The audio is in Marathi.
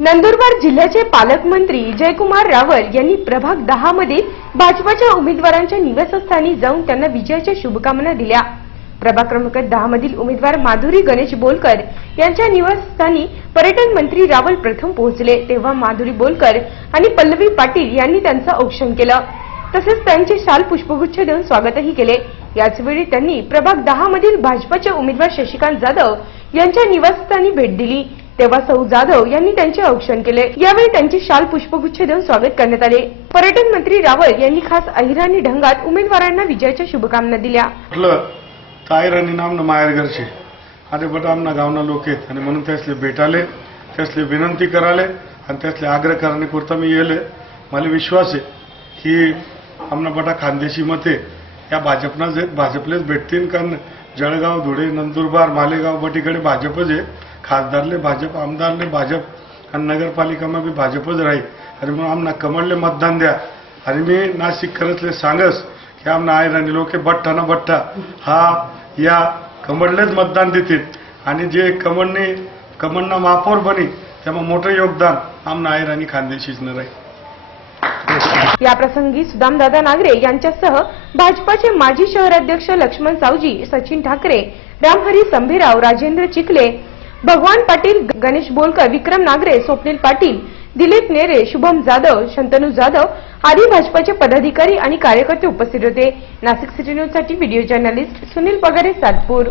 नंदुरबार जिल्ह्याचे पालकमंत्री जयकुमार रावल यांनी प्रभाग दहा मधील भाजपाच्या उमेदवारांच्या निवासस्थानी जाऊन त्यांना विजयाच्या शुभकामना दिल्या. प्रभाग क्रमांक दहा मधील उमेदवार माधुरी गणेश बोलकर यांच्या निवासस्थानी पर्यटन मंत्री रावल प्रथम पोहोचले तेव्हा माधुरी बोलकर आणि पल्लवी पाटील यांनी त्यांचं औक्षण केलं. तसेच त्यांचे शाल पुष्पगुच्छ देऊन स्वागतही केले. याचवेळी त्यांनी प्रभाग दहा मधील भाजपाचे उमेदवार शशिकांत जाधव यांच्या निवासस्थानी भेट दिली. तेव्हा सौ जाधव यांनी त्यांचे औक्षण केले. यावेळी त्यांचे शाल पुष्पगुच्छ देऊन स्वागत करण्यात आले. पर्यटन मंत्री रावळ यांनी खास अहिराणी ढंगात उमेदवारांना विजयाच्या शुभकामना दिल्या. म्हटलं तायर आणि नामनं माहेर घरचे. अरे बट आमना गावना लोक आहेत. आणि म्हणून त्यासले भेटाले त्यासले विनंती कराले आणि त्यासले आग्रह कराने करता मी येले. मला विश्वास आहे की आमना बटा खानदेशी मते या भाजपनाच आहेत भाजपलेच भेटतील कारण जळगाव धुळे नंदुरबार मालेगाव बटीकडे भाजपच आहे. खासदारले भाजप आमदारले भाजप आणि नगरपालिकामा बी भाजपच राहील. आणि म्हणून आमना कमळले मतदान द्या. आणि मी नाशिक खरंचले सांगस की आमना आयर राणी लोके बठ्ठा ना बठ्ठा. हा या कमळलेच मतदान देतील. आणि जे कमळने कमळना महापौर बनी त्यामुळे मोठं योगदान आमना आयर राणी खानदेशीच न राहील. या प्रसंगी सुदामदादा नागरे यांच्यासह भाजपाचे माजी शहराध्यक्ष लक्ष्मण सावजी सचिन ठाकरे रामहरी संभेराव राजेंद्र चिखले भगवान पाटील गणेश बोलकर विक्रम नागरे स्वप्नील पाटील दिलीप नेरे शुभम जाधव शंतनू जाधव आदी भाजपाचे पदाधिकारी आणि कार्यकर्ते उपस्थित होते. नाशिक सिटी न्यूजसाठी व्हिडिओ जर्नलिस्ट सुनील पगारे सातपूर.